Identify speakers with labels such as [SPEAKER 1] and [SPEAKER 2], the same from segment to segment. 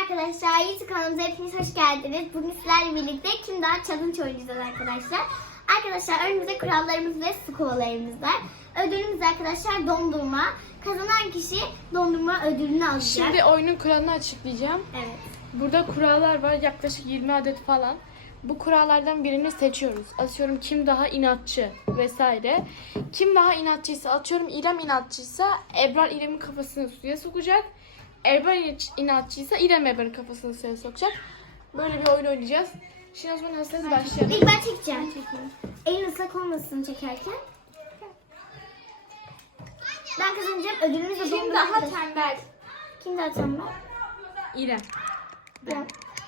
[SPEAKER 1] arkadaşlar, YouTube kanalımıza hepiniz hoş geldiniz. Bugün sizlerle birlikte kim daha challenge oynayacağız arkadaşlar. Arkadaşlar önümüzde kurallarımız ve su kovalarımız var. Ödülümüz arkadaşlar dondurma. Kazanan kişi dondurma ödülünü alacak.
[SPEAKER 2] Şimdi oyunun kuralını açıklayacağım.
[SPEAKER 1] Evet.
[SPEAKER 2] Burada kurallar var, yaklaşık 20 adet falan. Bu kurallardan birini seçiyoruz. Atıyorum kim daha inatçı vesaire. Kim daha inatçıysa, atıyorum İrem inatçıysa Ebrar İrem'in kafasını suya sokacak. Ebrar inatçıysa İrem Ebrar'ın kafasını suya sokacak. Böyle bir oyun oynayacağız. Şimdi o zaman hazırsanız başlayalım.
[SPEAKER 1] İlk ben çekeceğim. Elin ıslak olmasın çekerken. Ben kazanacağım. Ödülümüz de
[SPEAKER 3] Kim
[SPEAKER 1] dondurma.
[SPEAKER 3] daha tembel?
[SPEAKER 1] Kim daha tembel?
[SPEAKER 2] İrem.
[SPEAKER 1] Ben.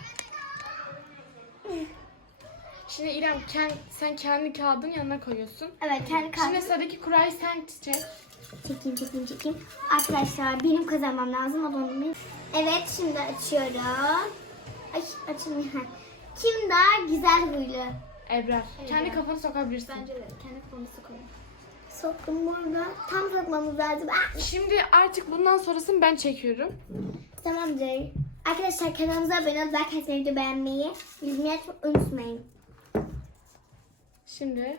[SPEAKER 2] Şimdi İrem sen kendi kağıdın yanına koyuyorsun.
[SPEAKER 1] Evet, kendi kartım.
[SPEAKER 2] Şimdi sıradaki kurayı sen çek.
[SPEAKER 1] Çekeyim. Arkadaşlar benim kazanmam lazım o dondurmayı. Evet, şimdi açıyorum. Ay, açılmıyor. Kim daha güzel huylu?
[SPEAKER 2] Ebrar. Kendi kafanı sokabilirsin.
[SPEAKER 3] Bence de kendi kafamı sokuyorum.
[SPEAKER 1] Soktum burada. Tam sokmamız lazım. Ah!
[SPEAKER 2] Şimdi artık bundan sonrasını ben çekiyorum.
[SPEAKER 1] Tamamdır. Arkadaşlar kanalımıza abone olup like atmayı ve beğenmeyi, bilmeyi unutmayın.
[SPEAKER 2] Şimdi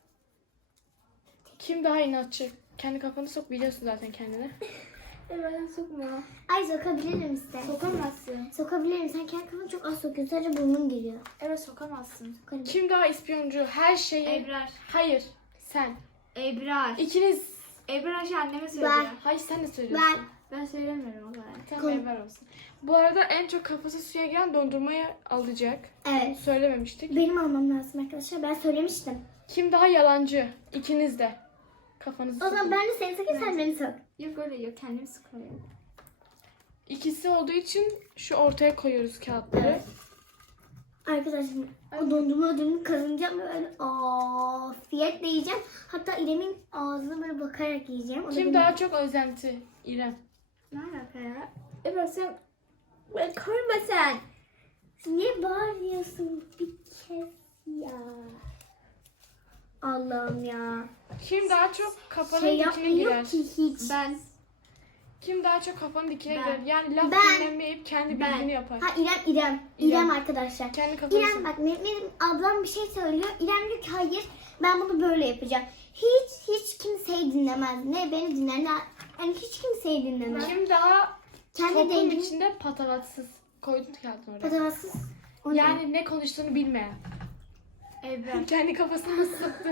[SPEAKER 2] kim daha inatçı? Kendi kafanı sok, biliyorsun zaten kendini.
[SPEAKER 3] Ben sokma.
[SPEAKER 1] Ay, sokabilirim işte.
[SPEAKER 3] Sokamazsın.
[SPEAKER 1] Sokabilirim. Sen kendi kafanı çok az sokuyorsun. Sadece burnun geliyor.
[SPEAKER 3] Evet sokamazsın.
[SPEAKER 1] Sokarım.
[SPEAKER 2] Kim daha ispiyoncu? Her şeyi.
[SPEAKER 3] Ebrar.
[SPEAKER 2] Hayır, sen.
[SPEAKER 3] Ebrar.
[SPEAKER 2] İkiniz.
[SPEAKER 3] Ebrar şey anneme söylüyor.
[SPEAKER 1] Ben.
[SPEAKER 2] Hayır, sen de söylüyorsun.
[SPEAKER 1] Ben.
[SPEAKER 3] Ben söylemiyorum o zaman.
[SPEAKER 2] Tamam, Ebrar olsun. Bu arada en çok kafası suya giren dondurmayı alacak.
[SPEAKER 1] Evet.
[SPEAKER 2] Söylememiştik.
[SPEAKER 1] Benim almam lazım arkadaşlar. Ben söylemiştim.
[SPEAKER 2] Kim daha yalancı? İkiniz de. Kafanızı
[SPEAKER 1] O zaman
[SPEAKER 2] sokun.
[SPEAKER 1] ben de seni sokayım, sen beni sok.
[SPEAKER 3] Yok öyle yok kendimi sıkıyorum.
[SPEAKER 2] İkisi olduğu için şu ortaya koyuyoruz kağıtları.
[SPEAKER 1] Evet. Arkadaşlar o dondurma ödülünü kazanacağım ve böyle afiyetle yiyeceğim. Hatta İrem'in ağzına böyle bakarak yiyeceğim. O da
[SPEAKER 2] Kim
[SPEAKER 1] benim-
[SPEAKER 2] daha çok özenti? İrem.
[SPEAKER 3] Ne alaka ya? Ebrar sen... Ben koyma sen.
[SPEAKER 1] Niye bağırıyorsun bir kez ya? Allah'ım ya.
[SPEAKER 2] Kim daha çok kafanın
[SPEAKER 1] Şey
[SPEAKER 2] dikine
[SPEAKER 1] yapmıyor
[SPEAKER 2] girer?
[SPEAKER 1] ki hiç.
[SPEAKER 3] Ben.
[SPEAKER 2] Kim daha çok kafanın dikine
[SPEAKER 3] Ben.
[SPEAKER 2] girer? Yani laf
[SPEAKER 1] Ben.
[SPEAKER 2] dinlemeyip kendi
[SPEAKER 3] Ben.
[SPEAKER 2] bildiğini yapar.
[SPEAKER 1] Ha, İrem. İrem arkadaşlar.
[SPEAKER 2] Kendi kafanı
[SPEAKER 1] İrem
[SPEAKER 2] sok.
[SPEAKER 1] bak, benim ablam bir şey söylüyor. İrem diyor ki hayır, ben bunu böyle yapacağım. Hiç kimseyi dinlemez. Ne beni dinler ne, yani hiç kimseyi dinlemez.
[SPEAKER 2] Kim daha
[SPEAKER 1] Kendi
[SPEAKER 2] toplum
[SPEAKER 1] dengini
[SPEAKER 2] içinde patavatsız? Koydun kağıdını oraya.
[SPEAKER 1] patavatsız. O ne?
[SPEAKER 2] Yani ne konuştuğunu bilmeyen.
[SPEAKER 3] Ebrar.
[SPEAKER 2] Kendi kafasına soktu.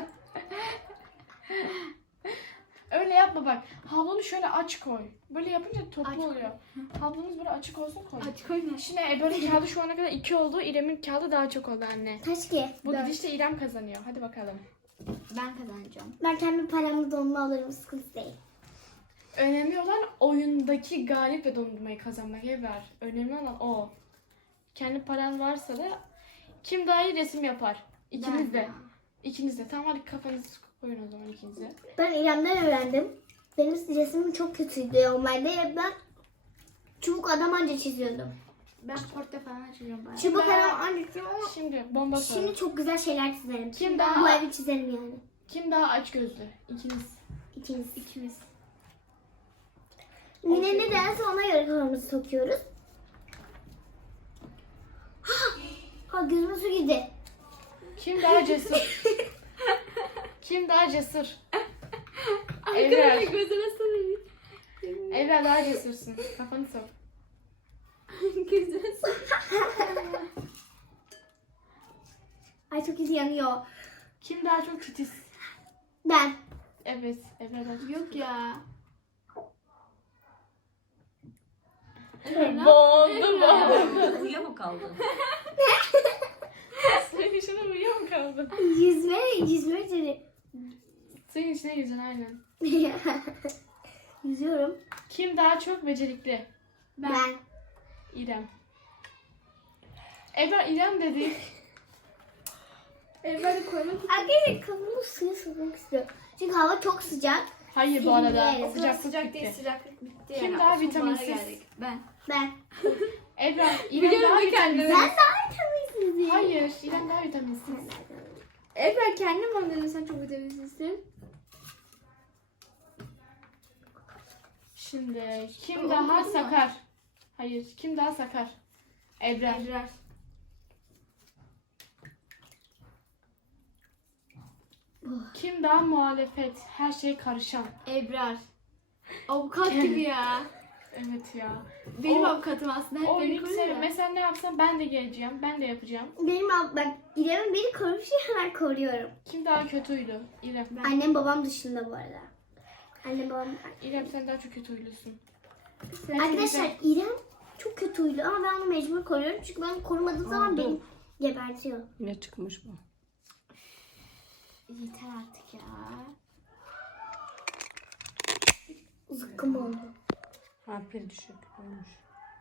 [SPEAKER 2] Öyle yapma bak. Havlunu şöyle aç koy. Böyle yapınca toplu
[SPEAKER 3] Aç
[SPEAKER 2] oluyor. Havlunuz böyle açık olsun koy.
[SPEAKER 3] Aç koyma.
[SPEAKER 2] Şimdi Ebrar'ın kağıdı şu ana kadar 2 oldu. İrem'in kağıdı daha çok oldu anne.
[SPEAKER 1] Kaç ki?
[SPEAKER 2] Bu
[SPEAKER 3] Dört.
[SPEAKER 2] gidişle İrem kazanıyor. Hadi bakalım.
[SPEAKER 3] Ben kazanacağım.
[SPEAKER 1] Ben kendi paramı donma alırım, sıkıntı değil.
[SPEAKER 2] Önemli olan oyundaki galip ve dondurmayı kazanmak Ebrar. Önemli olan o. Kendi paran varsa da kim daha iyi resim yapar? İkiniz
[SPEAKER 3] Ben
[SPEAKER 2] de.
[SPEAKER 3] ya.
[SPEAKER 2] İkiniz de. Tamam, hadi kafanızı koyun o zaman ikiniz de.
[SPEAKER 1] Ben İrem'den öğrendim. Benim resimim çok kötüydü normalde. Ben çubuk adam anca çiziyordum.
[SPEAKER 3] Ben porte falan açacağım bari.
[SPEAKER 1] Çubuk
[SPEAKER 2] Ben-
[SPEAKER 1] adam anca çiziyordum ama
[SPEAKER 2] Şimdi bomba soru.
[SPEAKER 1] şimdi çok güzel şeyler çizerim.
[SPEAKER 2] Kim daha-
[SPEAKER 1] Bu evi çizerim yani.
[SPEAKER 2] Kim daha aç gözlü? İkiniz.
[SPEAKER 1] İkimiz. Ne derse ona göre kafamızı sokuyoruz. Ha, gözüme su girdi.
[SPEAKER 2] Kim daha cesur? Kim daha cesur?
[SPEAKER 3] Arkadaşlar
[SPEAKER 2] Ebrar.
[SPEAKER 3] gözüne sarayım.
[SPEAKER 2] Ebrar daha cesursun. Kafanı sok.
[SPEAKER 3] Gözüne sarayım.
[SPEAKER 1] Ay, çok iyi yanıyor.
[SPEAKER 2] Kim daha çok titiz?
[SPEAKER 1] Ben.
[SPEAKER 2] Evet. Ebrar daha çok.
[SPEAKER 3] Yok ya.
[SPEAKER 2] Boğuldu.
[SPEAKER 4] Uyuya mı kaldın?
[SPEAKER 2] Suyun içine uyuyor mu kaldın?
[SPEAKER 1] Yüzme dedi.
[SPEAKER 2] Suyun içine yüzün aynen.
[SPEAKER 1] Yüzüyorum.
[SPEAKER 2] Kim daha çok becerikli?
[SPEAKER 1] Ben.
[SPEAKER 2] İrem. Ebrar İrem dedi.
[SPEAKER 3] Ebrar'ı koymak
[SPEAKER 1] Arkadaşlar kafamı suya sokmak istiyorum. Çünkü hava çok sıcak.
[SPEAKER 2] Hayır bu arada.
[SPEAKER 1] Sinirli.
[SPEAKER 2] Sıcaklık
[SPEAKER 3] sıcak değil
[SPEAKER 2] bitti.
[SPEAKER 3] sıcaklık bitti.
[SPEAKER 2] Kim
[SPEAKER 3] yani.
[SPEAKER 2] daha
[SPEAKER 3] Sonbahara
[SPEAKER 2] vitaminsiz?
[SPEAKER 3] geldik. Ben.
[SPEAKER 1] Ben.
[SPEAKER 2] Ebrar İrem
[SPEAKER 3] Biliyorum
[SPEAKER 2] daha
[SPEAKER 3] bir kendimi.
[SPEAKER 2] vitaminsiz.
[SPEAKER 1] Ben daha vitaminsiz.
[SPEAKER 2] Hayır İrem daha vitaminsiz.
[SPEAKER 3] Ebrar kendim onu dedim sen çok vitaminsizsin.
[SPEAKER 2] Şimdi kim
[SPEAKER 3] Oldu
[SPEAKER 2] daha
[SPEAKER 3] mu?
[SPEAKER 2] sakar? Hayır kim daha sakar? Ebrar.
[SPEAKER 3] Ebrar.
[SPEAKER 2] Kim daha muhalefet, her şeye karışan?
[SPEAKER 3] Ebrar. Avukat gibi ya.
[SPEAKER 2] Evet ya.
[SPEAKER 3] Benim
[SPEAKER 2] O-
[SPEAKER 3] avukatım aslında. Hep
[SPEAKER 2] O
[SPEAKER 3] beni
[SPEAKER 2] yükseliyor.
[SPEAKER 3] koruyor.
[SPEAKER 2] Mesela ne yapsam ben de geleceğim, ben de yapacağım.
[SPEAKER 1] Bak İrem'in beni korumuşuyor, hemen koruyorum.
[SPEAKER 2] Kim daha kötü huylu? İrem.
[SPEAKER 1] Annem babam dışında bu arada. Annem babam.
[SPEAKER 2] İrem sen daha çok kötü huylusun.
[SPEAKER 1] Arkadaşlar İrem çok kötü huylu ama ben onu mecbur koruyorum. Çünkü ben onu korumadığım zaman
[SPEAKER 4] Oldu.
[SPEAKER 1] beni gebertiyor.
[SPEAKER 4] Yine çıkmış bu.
[SPEAKER 3] Yeter artık ya.
[SPEAKER 1] Zıkkım oldu.
[SPEAKER 4] Ha pil düşük olmuş.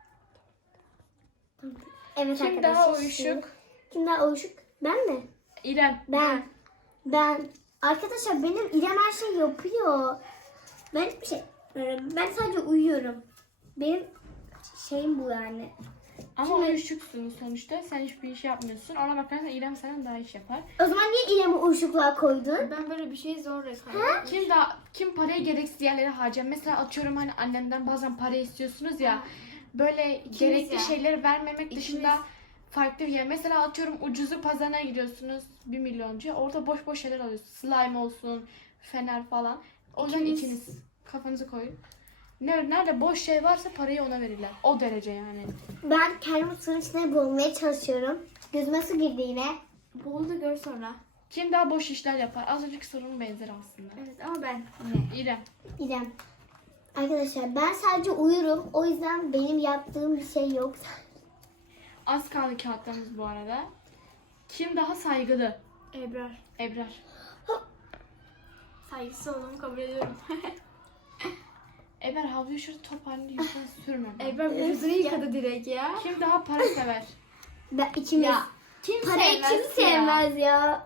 [SPEAKER 1] Evet
[SPEAKER 2] Kim
[SPEAKER 1] arkadaşlar.
[SPEAKER 2] daha uyuşuk?
[SPEAKER 1] Kim daha uyuşuk? Ben mi?
[SPEAKER 2] İrem.
[SPEAKER 1] Ben. Arkadaşlar benim İrem her şeyi yapıyor. Ben bir şey. Ben sadece uyuyorum. Benim şeyim bu yani.
[SPEAKER 2] Ama uyuşuksun sonuçta. Sen hiçbir iş yapmıyorsun. Ona bakarsan İrem senden daha iş yapar.
[SPEAKER 1] O zaman niye İrem'i uyuşukluğa koydun?
[SPEAKER 3] Ben böyle bir şey zor yaparım.
[SPEAKER 2] Kim parayı gereksiz yerlere harcar? Mesela atıyorum hani annemden bazen para istiyorsunuz ya. Böyle gerekli
[SPEAKER 3] ya.
[SPEAKER 2] şeyleri vermemek
[SPEAKER 3] İkimiz.
[SPEAKER 2] dışında farklı bir yer. Mesela atıyorum ucuzu pazarına gidiyorsunuz 1 milyoncu. Orada boş boş şeyler alıyorsunuz. Slime olsun, fener falan. O yüzden
[SPEAKER 3] İkimiz.
[SPEAKER 2] ikiniz kafanızı koyun. Nerede boş şey varsa parayı ona verirler. O derece yani.
[SPEAKER 1] Ben kendimi suyun içine boğulmaya çalışıyorum. Gözüme su girdi yine.
[SPEAKER 3] Bol da gör sonra.
[SPEAKER 2] Kim daha boş işler yapar? Az önceki sorunun benzeri aslında.
[SPEAKER 3] Evet ama ben.
[SPEAKER 2] İrem.
[SPEAKER 1] İrem. Arkadaşlar ben sadece uyurum. O yüzden benim yaptığım bir şey yok.
[SPEAKER 2] Az kaldı kağıtlarımız bu arada. Kim daha saygılı?
[SPEAKER 3] Ebrar.
[SPEAKER 2] Ebrar.
[SPEAKER 3] Saygısız olduğumu kabul ediyorum.
[SPEAKER 2] Ebrar havluyu şöyle top halinde yüzden sürme.
[SPEAKER 3] Ebrar vücudunu yıkadı direkt ya.
[SPEAKER 2] Kim daha para sever?
[SPEAKER 1] Ben ikimiz.
[SPEAKER 3] Ya, kim
[SPEAKER 1] Parayı
[SPEAKER 3] sevmez
[SPEAKER 1] kim
[SPEAKER 3] ki
[SPEAKER 1] sevmez ya?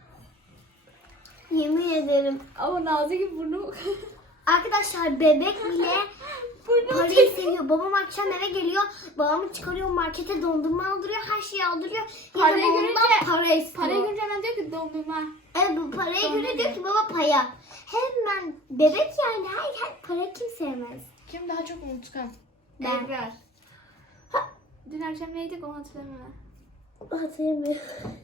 [SPEAKER 1] Yemin ederim.
[SPEAKER 3] Ama Nazlı gibi burnu...
[SPEAKER 1] Arkadaşlar bebek bile
[SPEAKER 3] burnu
[SPEAKER 1] parayı seviyor. Babam akşam eve geliyor. Babamı çıkarıyor markete, dondurma aldırıyor. Her şeyi aldırıyor.
[SPEAKER 3] Parayı
[SPEAKER 1] Yine
[SPEAKER 3] görünce-
[SPEAKER 1] ondan para istiyor.
[SPEAKER 3] Parayı görünce hemen diyor ki dondurma.
[SPEAKER 1] Bu parayı
[SPEAKER 3] Dondurma.
[SPEAKER 1] göre diyor ki baba paya. Hemen bebek yani her para kim sevmez?
[SPEAKER 2] Kim daha çok unutkan?
[SPEAKER 1] Ben.
[SPEAKER 3] Ebrar. Dün akşam neydik onu hatırlamıyorum.
[SPEAKER 1] Hatırlamıyorum.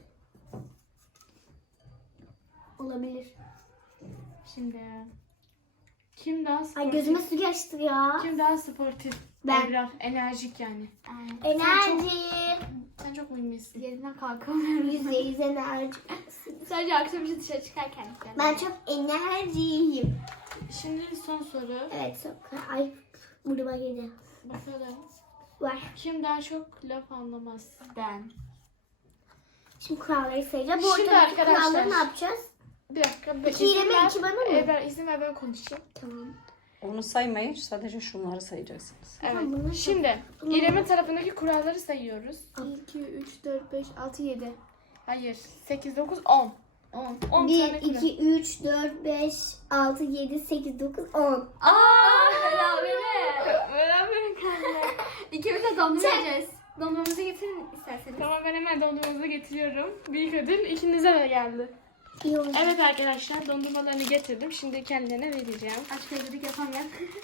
[SPEAKER 1] Olabilir.
[SPEAKER 2] Şimdi kim daha sportif?
[SPEAKER 1] Ay gözüme su geçti ya.
[SPEAKER 2] Kim daha sportif?
[SPEAKER 1] Ben.
[SPEAKER 2] Ebrar. Enerjik yani.
[SPEAKER 1] Enerji.
[SPEAKER 2] Sen çok mühimsin.
[SPEAKER 3] Yerinden kalkamıyorum.
[SPEAKER 1] %100 enerji.
[SPEAKER 3] Sadece akşam için dışarı çıkarken.
[SPEAKER 1] Ben çok enerjiyim.
[SPEAKER 2] Şimdi son soru.
[SPEAKER 1] Evet çok. Ay buruma girdi.
[SPEAKER 2] Bakalım.
[SPEAKER 1] Var.
[SPEAKER 2] Kim daha çok laf anlamaz?
[SPEAKER 3] Ben.
[SPEAKER 1] Şimdi kuralları sayacağım. Bu
[SPEAKER 2] Şimdi
[SPEAKER 1] ortadaki
[SPEAKER 2] arkadaşlar.
[SPEAKER 1] kuralları ne yapacağız?
[SPEAKER 2] Bir dakika.
[SPEAKER 1] İki İrem'e, iki bana mı?
[SPEAKER 2] Ebrar izin ver ben konuşayım.
[SPEAKER 1] Tamam.
[SPEAKER 4] Onu saymayın, sadece şunları sayacaksınız.
[SPEAKER 2] Evet.
[SPEAKER 1] bunu-
[SPEAKER 2] Şimdi İrem'in tarafındaki kuralları sayıyoruz.
[SPEAKER 3] 2, 3, 4, 5, 6, 7.
[SPEAKER 2] Hayır. 8, 9, 10. 10. 10
[SPEAKER 1] 1,
[SPEAKER 2] tane kural.
[SPEAKER 1] 2, 3, 4, 5, 6, 7, 8, 9, 10.
[SPEAKER 3] Aaa berabere.
[SPEAKER 2] Beraber kaldı.
[SPEAKER 3] İkimiz de dondurma yiyeceğiz. Dondurmamızı getirin isterseniz.
[SPEAKER 2] Tamam ben hemen dondurmanızı getiriyorum. Büyük ödül ikinize de geldi.
[SPEAKER 1] İyi oldu.
[SPEAKER 2] Evet arkadaşlar dondurmalarını getirdim. Şimdi kendilerine vereceğim.
[SPEAKER 3] Aç gözlülük yapan ben.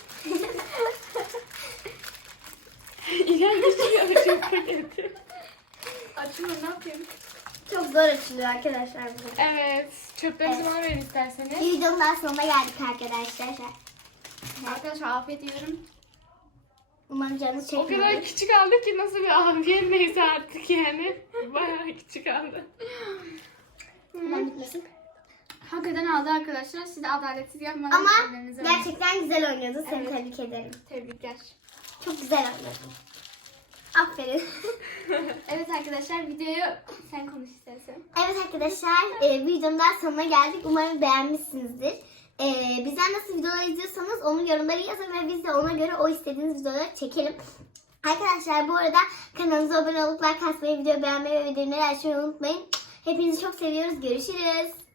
[SPEAKER 2] İrem geçiyor çok paketi.
[SPEAKER 3] Açma ne yapayım?
[SPEAKER 1] Çok zor açılıyor arkadaşlar bu.
[SPEAKER 2] Evet. Çöplerinizi bana verin isterseniz.
[SPEAKER 1] Bir videonun daha sonuna geldik arkadaşlar.
[SPEAKER 3] Arkadaşlar afiyet yiyorum.
[SPEAKER 1] Umarım canınız
[SPEAKER 2] O
[SPEAKER 1] çekmiyor.
[SPEAKER 2] kadar küçük aldı ki nasıl bir afiyet neyse artık yani. Bayağı küçük aldı.
[SPEAKER 1] Hemen bitmesin.
[SPEAKER 3] Hakikaten aldı arkadaşlar. Siz de adaletsiz yapmadınız.
[SPEAKER 1] Ama
[SPEAKER 3] Ellerinize alın.
[SPEAKER 1] gerçekten güzel oynuyordun. Seni
[SPEAKER 3] Evet.
[SPEAKER 1] tebrik ederim.
[SPEAKER 3] Tebrikler.
[SPEAKER 1] Çok güzel oynadın. Aferin.
[SPEAKER 3] Evet arkadaşlar videoyu sen konuş istersen.
[SPEAKER 1] Evet arkadaşlar videonun daha sonuna geldik. Umarım beğenmişsinizdir. Bizden nasıl videolar izliyorsanız onu yorumlara yazın ve biz de ona göre o istediğiniz videoları çekelim. Arkadaşlar bu arada kanalımıza abone olup like atmayı, video beğenmeyi ve bildirimleri açmayı unutmayın. Hepinizi çok seviyoruz. Görüşürüz.